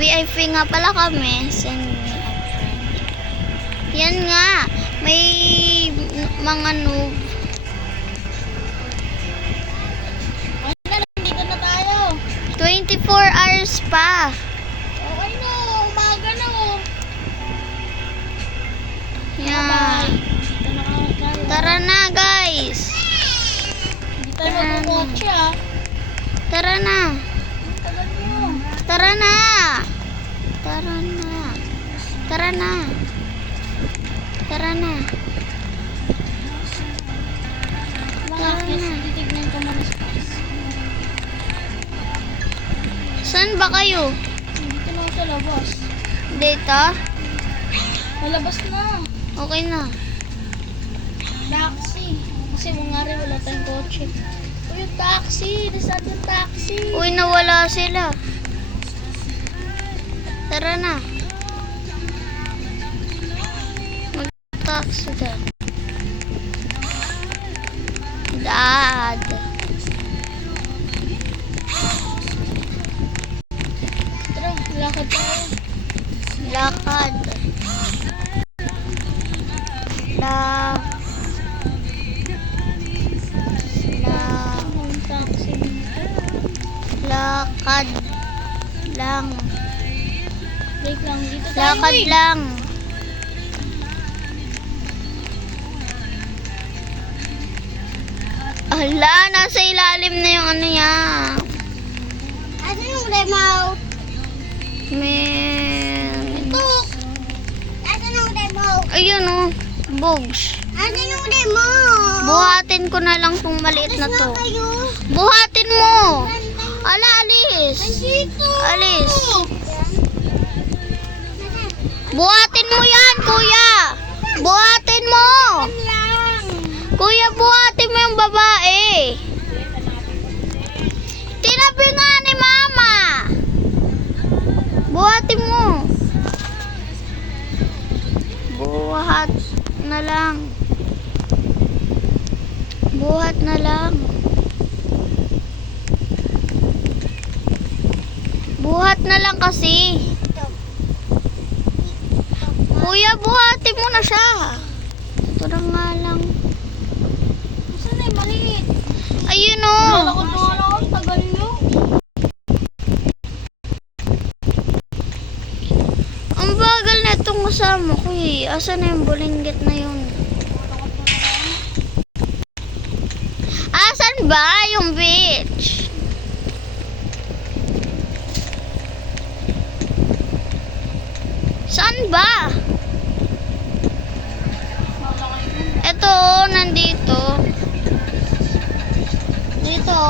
VIP nga pala kami. Send me a friend. Yan nga. May mga noob. Ay na, nandito na tayo. 24 hours pa. Okay na, umaga na oh. Yan. Dito na kami tayo. Tara na guys. Hindi tayo magkukotse ah. Tara na. Tagal nyo. Tara na. Tara na. Tara na. Tara na. Mga kids, titignan ko muna sa kids. Saan ba kayo? Dito na ako sa labas. Dito? Malabas na. Okay na. Taxi. Kasi mga rin wala tayong kotse. Uy, yung taxi. Nasaan yung taxi? Uy, nawala sila. Tara na. Mag-taxi dyan. Dad. Tara, lakad tayo. Lakad. Yung taxi dito. Lakad lang. Break lang. Dito tayo. Lakad uy. lang. Ala, nasa ilalim na yung ano yan. Ano yung remote? Men. Ano yung remote? Ayun oh. Bogs. Ano yung remote? Buhatin ko na lang tong maliit na to. Kayo? Buhatin mo. Ala, alis. Dito. Alis. Buhatin mo yan, kuya. Buhatin mo. Lang. Kuya, buhatin mo yung babae. Tinabi nga ni mama. Buhatin mo. Buhat na lang. Buhat na lang. Buhat na lang kasi. Kuya, buhatin mo na siya. Ito na nga lang. Saan na yung maliit? Ayun Wala ko o. doon ako. Tagal nyo. Ang bagal na itong kasama ko eh. Asan na yung bulinggit na yun? Asan ba yung beach? Saan ba? Ito, nandito. Dito.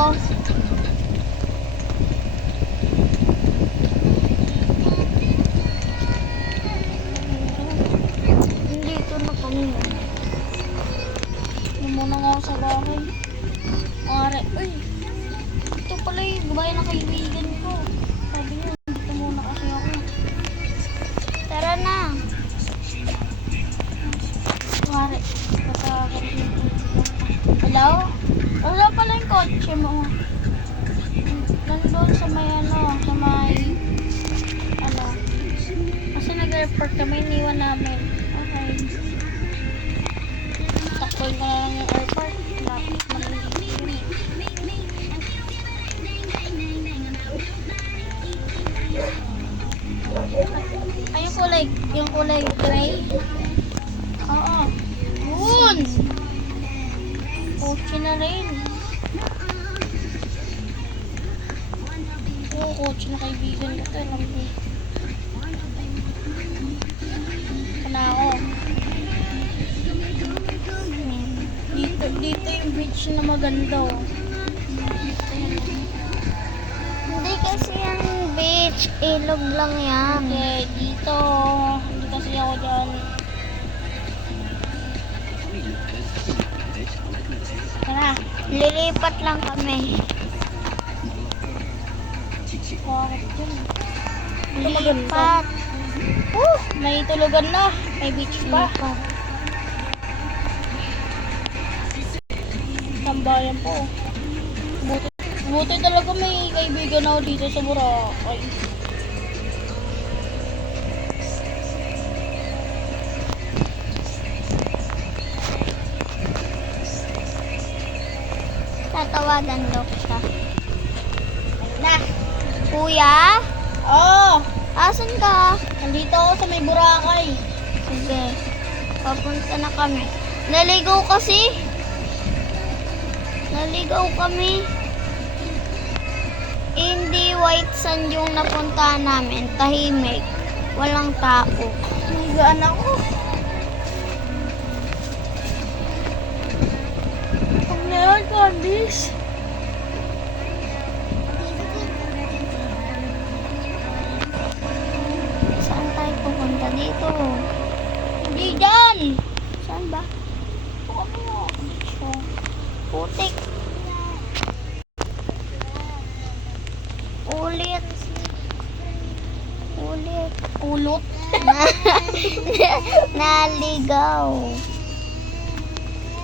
Nandito na kami. Muna nga ako sa bahay. Mare. Uy. Ito pala yung babae ng kaibigan ko. Sabi niya, dito muna kasi ako. Tara na. Mare. Hello? Wala pala yung kotse mo. Nandun sa may sa may kasi nag-airport kami, iniwan namin. Okay. Takboy ko na lang yung airport. Lapit maliliit yun. Ay, yung kulay gray. Oo. Yun! Kotse na rin. Oo, kotse na kaibigan ko. Ito, alam ko. Na ako. Dito yung beach na maganda. Oh. Hindi kasi yung beach. Ilog lang yan. Okay, dito. Hindi kasi ako dyan. Tara. Lilipat lang kami. Bakit dyan? Ito maganda. Lilipat. May tulugan na. May beach pa. Tambayan po. Buti talaga may kaibigan ako dito sa Boracay. tawadan daw kita. Na. Kuya? Oh, Asan ka? nandito ako sa may Boracay. Sige. Papunta na kami. Naligaw kasi. Naligaw kami. Hindi white sand yung napuntahan namin. Tahimik. Walang tao. Magaan ako. Pag meron candies. Saan tayo pupunta dito? Hindi dyan. Saan ba? So, Putik. Ulit. Ulit. ulot. Naligaw.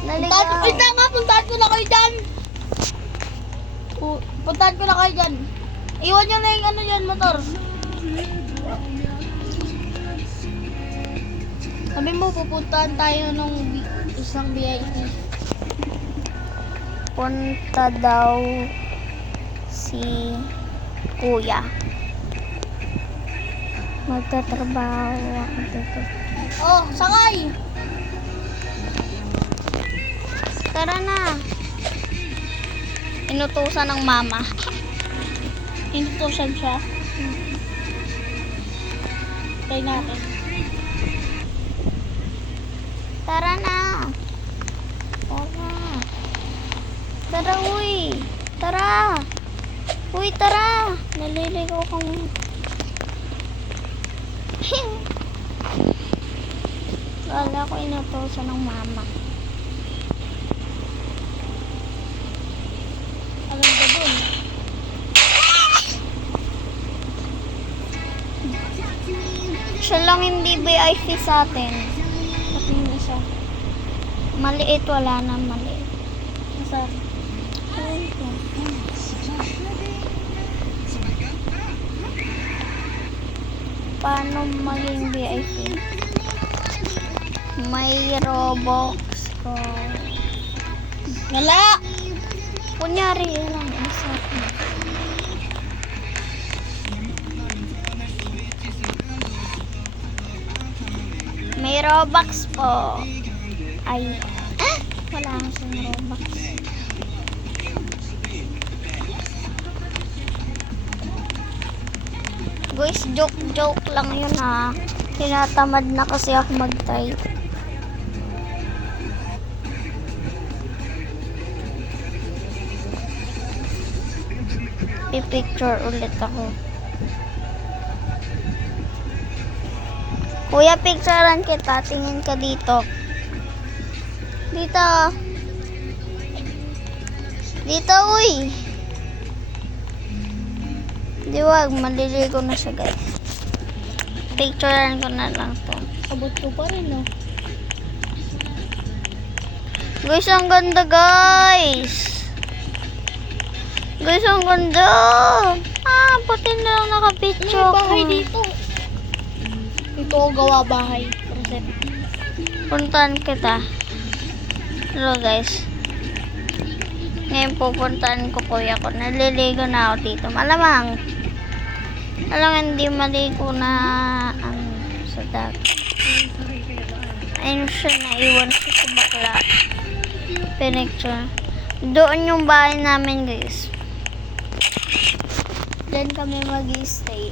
Naligaw. Ay, tama. Puntahan ko na kayo dyan. Puntahan ko na kayo dyan. Iwan nyo na yung ano yan, motor. Sabi mo, pupuntahan tayo nung isang VIP. Punta daw si Kuya. Magtatrabaho ako dito. Oh, sakay! Tara na. Inutusan ng mama. Inutusan siya. Try natin. Tara na. Tara. Tara, uy. Tara. Uy, tara. Naliligaw kami. Wala ko inutusan ng mama. Alam ba dun? Siya lang hindi VIP sa atin. Pati yung isa. Maliit, wala na maliit. Masarap. Paano maging VIP? May Robux ko. Wala! Kunyari, yun lang. Isa. May Robux po. Ay. Ah! Wala akong Robux. Guys, joke lang yun ha. Tinatamad na kasi ako mag-type. Pipicture ulit ako. Kuya, picturean kita. Tingin ka dito. Dito. Dito, uy. Di wag, maliligo na siya, guys. Picturean ko na lang to. Abot ko pa rin, no? Guys, ang ganda, guys. Guys, ang ganda. Ah, pati na lang nakapicture May bahay ko. dito. Ito ako gawa bahay. Present. Puntahan kita. Hello, guys. Ngayon pupuntahan ko kuya ko. Naliligo na ako dito. Malamang. Alam, hindi maligo na ang sa dagat. Ayun siya, naiwan siya sa bakla. Pinicture. Doon yung bahay namin, guys. Diyan kami mag-stay.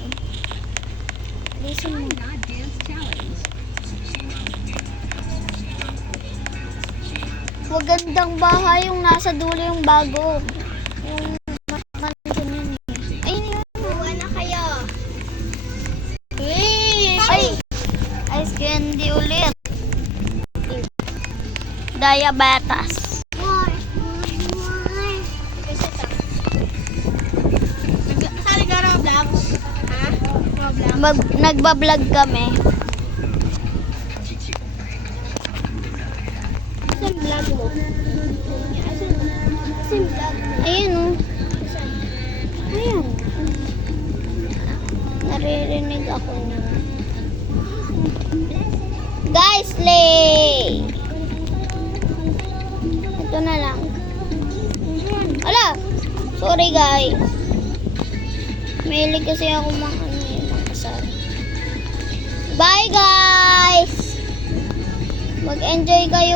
Listen mo. Magandang bahay yung nasa dulo yung bago. Yung mansion yun eh. Ayun yun. Buwan na kayo. Ay! Ice candy ulit. Diabetes. Saan nag-vlog? Ha? Vlog? Nagbablog kami. Saan vlog mo? Saan vlog? Ayun oh. Ayun. Naririnig ako na. Guys, lay! Ito na lang. Ala! Sorry guys. Mahilig kasi ako mga kasal. Bye guys! Mag-enjoy kayo.